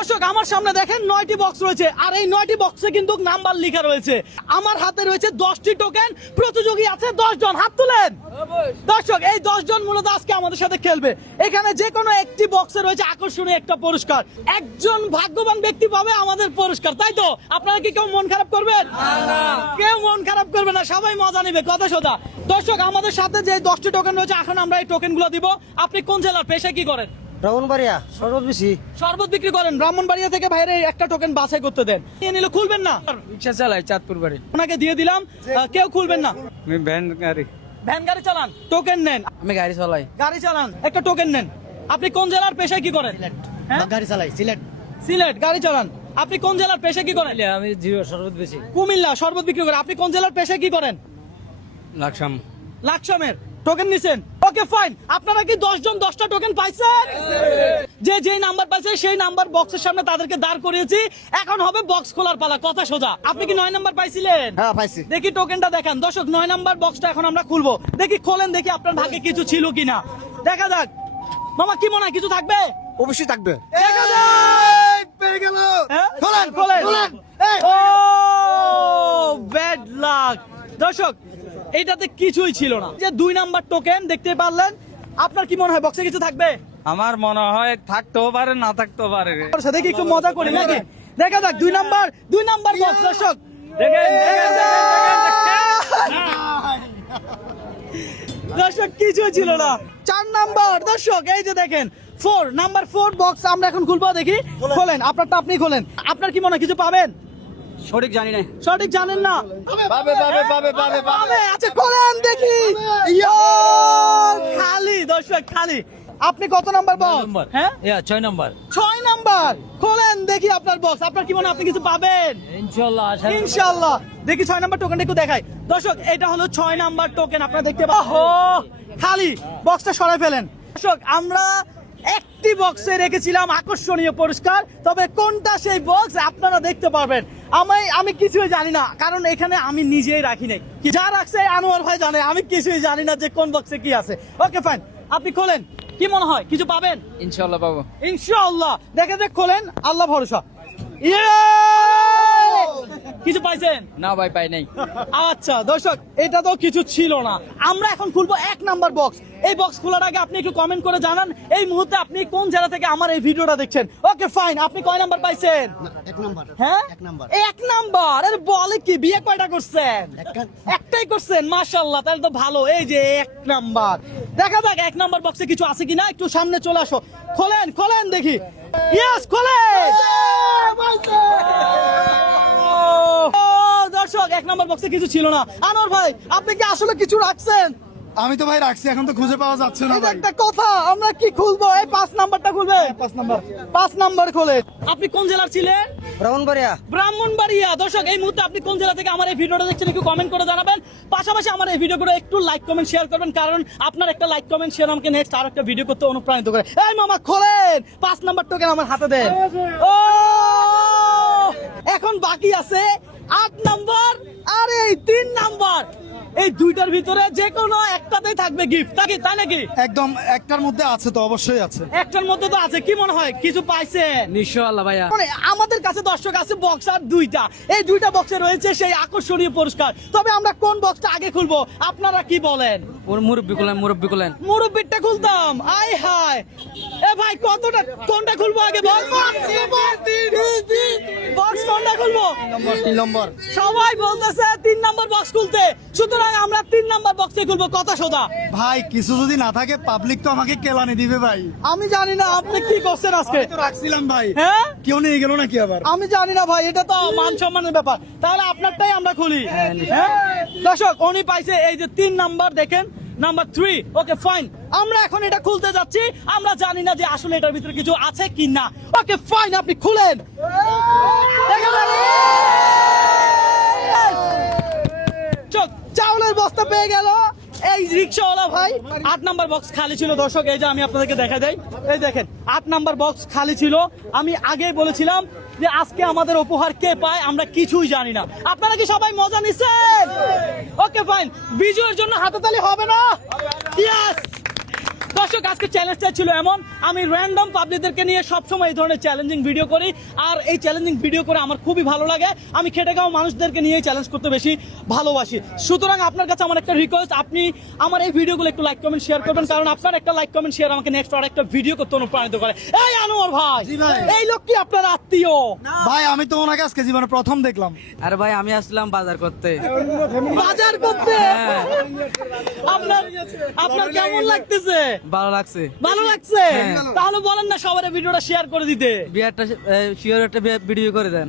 দর্শক আমার সামনে দেখেন 9টি বক্স রয়েছে, আর এই 9টি বক্সে কিন্তু নাম্বার লেখা রয়েছে। আমার হাতে রয়েছে 10টি টোকেন, প্রতিযোগী আছে 10 জন। হাত তুলেন। দর্শক এই 10 জন মূলত আজকে আমাদের সাথে খেলবে। এখানে যে কোনো একটি বক্সে রয়েছে আকর্ষণীয় একটা পুরস্কার। একজন ভাগ্যবান ব্যক্তি পাবে আমাদের পুরস্কার, তাই তো? আপনারা কি কেউ মন খারাপ করবেন? কেউ মন খারাপ করবে না, সবাই মজা নেবে, কথা সোজা। দর্শক আমাদের সাথে যে 10টি টোকেন রয়েছে, এখন আমরা এই টোকেনগুলো দিব। আপনি কোন জেলার, পেশা কি করেন? ব্রাহ্মণবাড়িয়া শরবত বেশি। শরবত বিক্রি করেন। ব্রাহ্মণবাড়িয়া থেকে ভাইরে একটা টোকেন বাছাই করতে দেন। নিয়ে নিলে খুলবেন না? রিক্সা চালাই চাঁদপুর বাড়ি। ওনাকে দিয়ে দিলাম, কেউ খুলবেন না। আমি ভ্যান গাড়ি। ভ্যান গাড়ি চালান, টোকেন নেন। আমি গাড়ি চালাই। গাড়ি চালান, একটা টোকেন নেন। আপনি কোন জেলার, পেশায় কি করেন? হ্যাঁ? গাড়ি চালাই সিলেট। সিলেট, গাড়ি চালান। আপনি কোন জেলার, পেশা কি করেন? আমি জিও শরবত বেশি। কুমিল্লা, শরবত বিক্রি করেন। আপনি কোন জেলার, পেশায় কি করেন? লাকসাম। লাকসামের, টোকেন নিছেন। Okay fine. আপনারা কি 10 জন 10টা টোকেন পাইছেন? যে যেই নাম্বার পাইছে সেই নাম্বার বক্সের সামনে তাদেরকে দাঁড় করিয়েছি। এখন হবে বক্স খোলার পালা, কথা সোজা। আপনি কি 9 নাম্বার পাইছিলেন? হ্যাঁ পাইছি। দেখি টোকেনটা দেখান। দর্শক 9 নাম্বার বক্সটা এখন আমরা খুলবো। দেখি খোলেন, দেখি আপনার ভাগ্যে কিছু ছিল কিনা। দেখা যাক। মামা কি মনে হয় কিছু থাকবে? অবশ্যই থাকবে। দেখা যাক। পেয়ে গেল। হ্যাঁ? খোলেন, খোলেন। খোলেন। ও ব্যাড লাক। দর্শক এইটাতে কিছুই ছিল না। যে 2 নাম্বার টোকেন দেখতে পারলেন। আপনার কি মনে হয় বক্সে কিছু থাকবে? আমার মনে হয় থাকতেও পারে না থাকতেও পারে। ওর সাথে কি একটু মজা করি নাকি? দেখা যাক 2 নাম্বার বক্স। দর্শক দর্শক কিছু ছিল না। 4 নাম্বার। দর্শক এই যে দেখেন 4 নাম্বার 4 বক্স আমরা এখন খুলবো। দেখি খোলেন, আপনারটা আপনি খোলেন। আপনার কি মনে হয় কিছু পাবেন? সঠিক জানি না। সঠিক জানেন না? পাবে পাবে পাবে পাবে পাবে। আচ্ছা খোলেন দেখি। ইয়ো, খালি। দর্শক খালি। আপনি কত নাম্বার বক্স? হ্যাঁ 6 নম্বর। 6 নাম্বার। খোলেন দেখি আপনার বক্স। আপনার কি মনে হয় আপনি কিছু পাবেন? ইনশাআল্লাহ আশা করি। ইনশাআল্লাহ। দেখি 6 নাম্বার টোকেনটা একটু দেখাই। দর্শক এটা হলো 6 নাম্বার টোকেন, আপনারা দেখতে পাচ্ছেন। ওহো, খালি। বক্সটা সরাই ফেলেন। দর্শক আমরা একটি বক্সে রেখেছিলাম আকর্ষণীয় পুরস্কার, তবে কোনটা সেই বক্স আপনারা দেখতে পারবেন। আমি কিছুই জানি না, কারণ এখানে আমি নিজেই রাখি নাই। যা রাখছে আনোয়ার ভাই জানে, আমি কিছুই জানি না যে কোন বক্সে কি আছে। ওকে ফাইন, আপনি খোলেন। কি মনে হয় কিছু পাবেন? ইনশাআল্লাহ পাবো। ইনশাআল্লাহ। দেখে দেখ খোলেন, আল্লাহ ভরসা। ইয়ে! কিছু পাইছেন? না ভাই পাই নাই। আচ্ছা দর্শক এটা তো কিছু ছিল না। আমরা এখন খুলবো 1 নাম্বার বক্স। এই বক্স খোলার আগে আপনি একটু কমেন্ট করে জানান এই মুহূর্তে আপনি কোন জেলা থেকে আমার এই ভিডিওটা দেখছেন। Okay fine. আপনি কয় নাম্বার পাইছেন? 1 নাম্বার। হ্যাঁ 1 নাম্বার। 1 নাম্বার। আরে বলে কি, বিয়ে কয়টা করছেন? একটাই করছেন, মাশাআল্লাহ, তাহলে তো ভালো। এই যে 1 নাম্বার। দেখা যাক 1 নাম্বার বক্সে কিছু আছে কিনা। একটু সামনে চলে আসো। খোলেন খোলেন দেখি। ইয়েস, খোলেন। দর্শক 1 নাম্বার বক্সে কিছু ছিল না। আনোয়ার ভাই আপনি কি আসলে কিছু রাখছেন? আমি তো ভাই রাখছি, এখন তো খুঁজে পাওয়া যাচ্ছে না এটা ভাই। একটা কথা। আমরা কি খুলবো? এই 5 নাম্বারটা খুলবে। 5 নাম্বার। 5 নাম্বার খোলে। আপনি কোন জেলার ছিলেন? ব্রাহ্মণবাড়িয়া। ব্রাহ্মণবাড়িয়া। দর্শক এই মুহূর্তে আপনি কোন জেলা থেকে আমার এই ভিডিওটা দেখছেন একটু কমেন্ট করে জানাবেন। পাশাপাশি আমার এই ভিডিওগুলো একটু লাইক কমেন্ট শেয়ার করবেন, কারণ আপনার একটা লাইক কমেন্ট শেয়ার আমাকে নেক্সট আর একটা ভিডিও করতে অনুপ্রাণিত করে। এই মামা খোলেন, 5 নাম্বার টোকেন আমার হাতে দেন। ও এখন বাকি আছে 8 নাম্বার আর এই 3 নাম্বার। এই দুইটার ভিতরে যে কোনো একটাতেই থাকবে গিফট, তাই নাকি? একদম একটার মধ্যে আছে তো, অবশ্যই আছে। একটার মধ্যে তো আছে। কি মনে হয় কিছু পাইছেন? ইনশাআল্লাহ ভাইয়া। মানে আমাদের কাছে দর্শক আছে বক্স আর 2টা। এই 2টা বক্সে রয়েছে সেই আকর্ষণীয় পুরস্কার। তবে আমরা কোন বক্সটা আগে খুলবো আপনারা কি বলেন? ওর মুরব্বি কোলেন। মুরব্বিরটা খুলতাম। আয় হায়। এ ভাই কোনটা খুলবো আগে? বক্স কোনটা খুলবো? 3 নম্বর। সবাই বলতেছে 3 নাম্বার বক্স খুলতে, সুতরাং আমরা 3 নাম্বার বক্সে খুলবো, কথা সোজা। ভাই কিছু যদি না থাকে পাবলিক তো আমাকে কেলানি দিবে ভাই। আমি জানি না আপনি কি করছেন আজকে। আমি তো রাখছিলাম ভাই। হ্যাঁ কেউ নিয়ে গেল নাকি আবার? আমি জানি না ভাই, এটা তো মান সম্মানের ব্যাপার। তাহলে আপনারটাই আমরা খুলি। হ্যাঁ দর্শক উনি পাইছে এই যে 3 নাম্বার, দেখেন নাম্বার 3। ওকে ফাইন, আমরা এখন এটা খুলতে যাচ্ছি। আমরা জানি না যে আসলে এটার ভিতরে কিছু আছে কি না। ওকে ফাইন, আপনি খুলেন। দেখা যাক। চল, চাউলের বস্তা পেয়ে গেল এই রিকশাওয়ালা ভাই। 8 নাম্বার বক্স খালি ছিল। দর্শক এই যে আমি আপনাদেরকে দেখা দেই, এই দেখেন 8 নাম্বার বক্স খালি ছিল। আমি আগেই বলেছিলাম যে আজকে আমাদের উপহার কে পায় আমরা কিছুই জানি না। আপনারা কি সবাই মজা নিছেন? ওকে ফাইন, বিজয়ের জন্য হাততালি হবে না? ইয়েস। দর্শক আজকে চ্যালেঞ্জটা ছিল এমন, আমি র্যান্ডম পাবলিকদেরকে নিয়ে সবসময় এই ধরনের চ্যালেঞ্জিং ভিডিও করি, আর এই চ্যালেঞ্জিং ভিডিও করে আমার খুবই ভালো লাগে। আমি খেটে খাওয়া মানুষদেরকে নিয়ে চ্যালেঞ্জ করতে বেশি ভালোবাসি। সুতরাং আপনার কাছে আমার একটা রিকোয়েস্ট, আপনি আমার এই ভিডিওগুলো একটু লাইক কমেন্ট শেয়ার করবেন, কারণ আপনার একটা লাইক কমেন্ট শেয়ার আমাকে নেক্সট আর একটা ভিডিও করতে অনুপ্রাণিত করে। এই আনোয়ার ভাই, জি ভাই। এই লোক কি আপনার আত্মীয়? ভাই আমি তো ওনাকে আজকে জীবনে প্রথম দেখলাম। আরে ভাই আমি আসলাম বাজার করতে। বাজার করতে? হ্যাঁ। আপনার আপনার কেমন লাগতেছে? ভালো লাগছে। ভালো লাগছে? হ্যাঁ। তাহলে বলেন না সবার ভিডিওটা শেয়ার করে দিতে। বিয়ারটা শিওর একটা ভিডিও করে দেন।